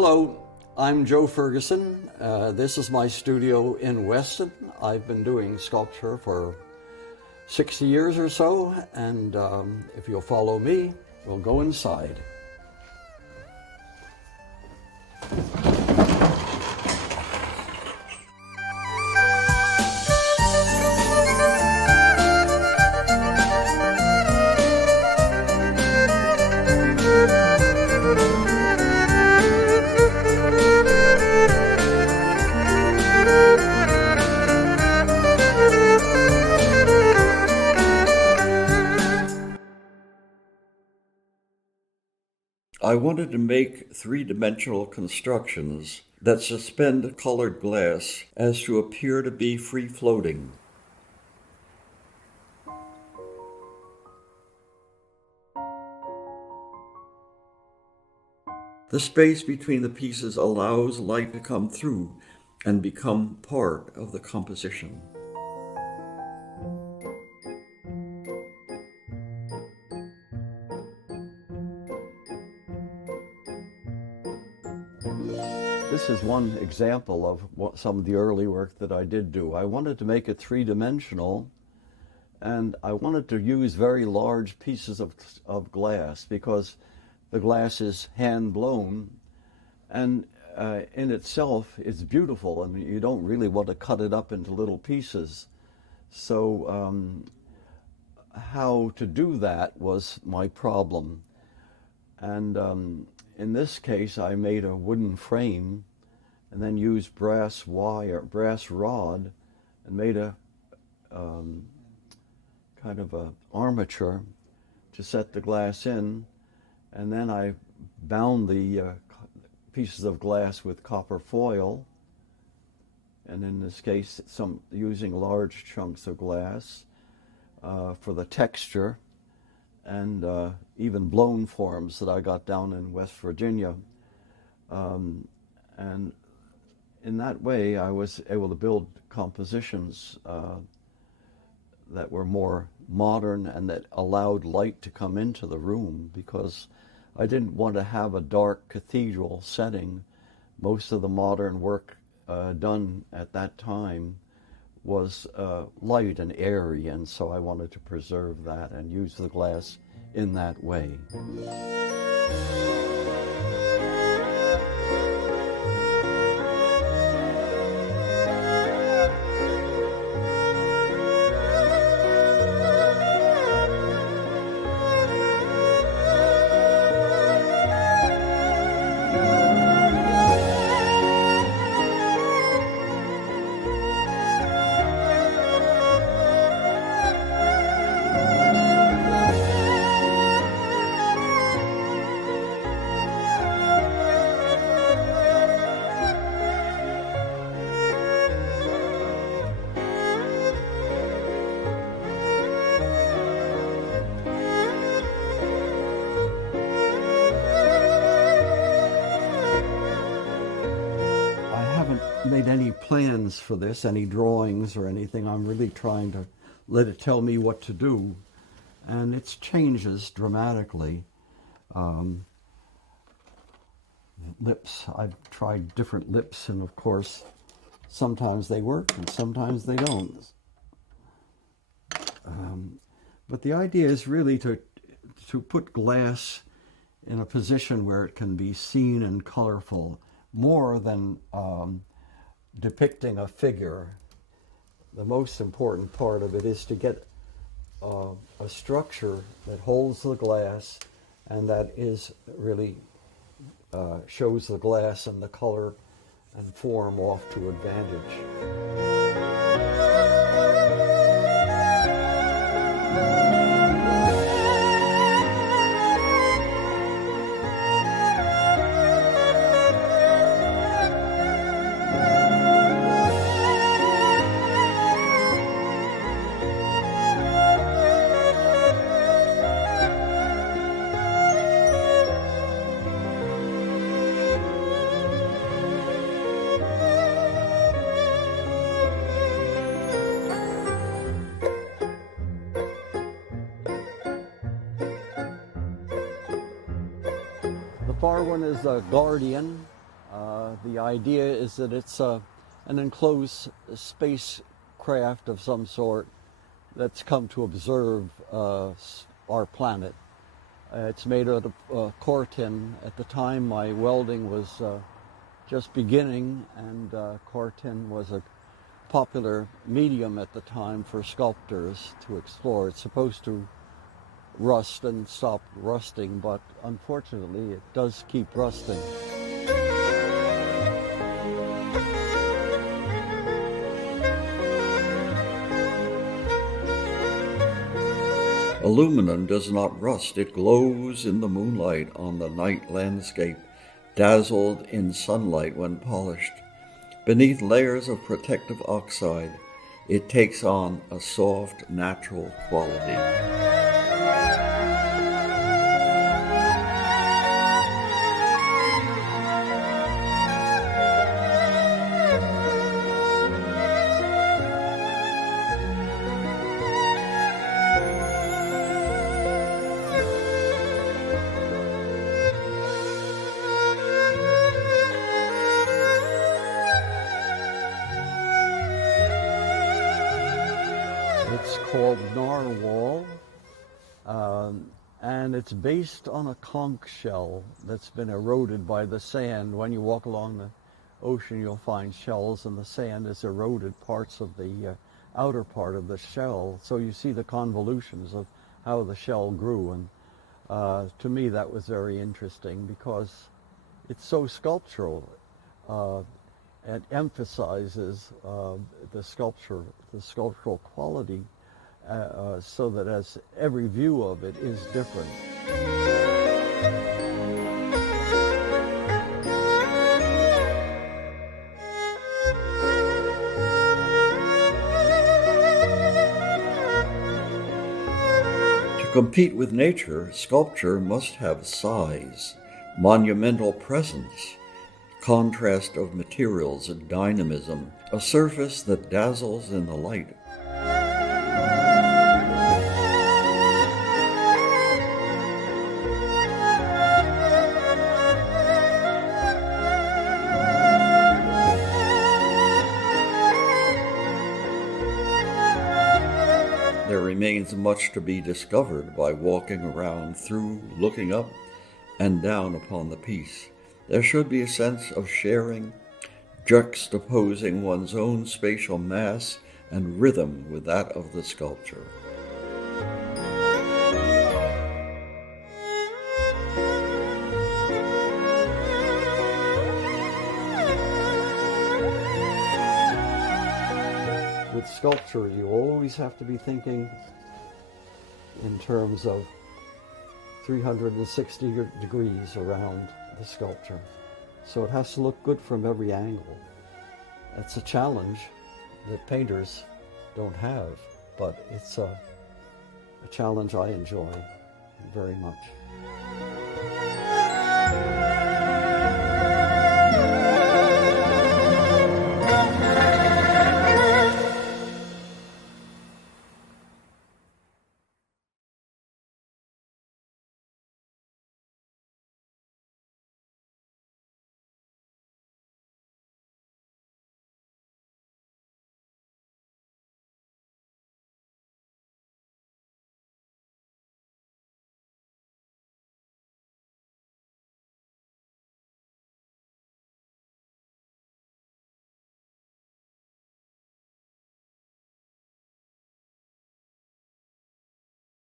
Hello, I'm Joe Ferguson. This is my studio in Weston. I've been doing sculpture for 60 years or so, and if you'll follow me, we'll go inside. I wanted to make three-dimensional constructions that suspend colored glass as to appear to be free-floating. The space between the pieces allows light to come through and become part of the composition. This is one example of some of the early work that I did do. I wanted to make it three-dimensional, and I wanted to use very large pieces of glass because the glass is hand-blown, and in itself it's beautiful, and you don't really want to cut it up into little pieces. So how to do that was my problem. And in this case, I made a wooden frame and then used brass rod, and made a kind of a armature to set the glass in, and then I bound the pieces of glass with copper foil, and in this case, using large chunks of glass for the texture, and even blown forms that I got down in West Virginia. And in that way, I was able to build compositions that were more modern and that allowed light to come into the room, because I didn't want to have a dark cathedral setting. Most of the modern work done at that time was light and airy, and so I wanted to preserve that and use the glass in that way. Made any plans for this, any drawings or anything. I'm really trying to let it tell me what to do, and it changes dramatically. Lips, I've tried different lips, and of course sometimes they work and sometimes they don't. But the idea is really to put glass in a position where it can be seen and colorful, more than depicting a figure. The most important part of it is to get a structure that holds the glass and that is really shows the glass and the color and form off to advantage. The far one is a guardian, The idea is that it's an enclosed spacecraft of some sort that's come to observe our planet. It's made out of Corin. At the time, my welding was just beginning, and Corin was a popular medium at the time for sculptors to explore. It's supposed to rust and stop rusting, but unfortunately it does keep rusting. Aluminum does not rust. It glows in the moonlight on the night landscape, dazzled in sunlight when polished. Beneath layers of protective oxide, it takes on a soft, natural quality. It's called narwhal, and it's based on a conch shell that's been eroded by the sand. When you walk along the ocean, you'll find shells, and the sand has eroded parts of the outer part of the shell. So you see the convolutions of how the shell grew, and to me that was very interesting because it's so sculptural. It emphasizes the sculptural quality, so that as every view of it is different. To compete with nature, sculpture must have size, monumental presence, contrast of materials and dynamism, a surface that dazzles in the light. There remains much to be discovered by walking around through, looking up and down upon the piece. There should be a sense of sharing, juxtaposing one's own spatial mass and rhythm with that of the sculpture. With sculpture, you always have to be thinking in terms of 360 degrees around the sculpture. So it has to look good from every angle. That's a challenge that painters don't have, but it's a challenge I enjoy very much.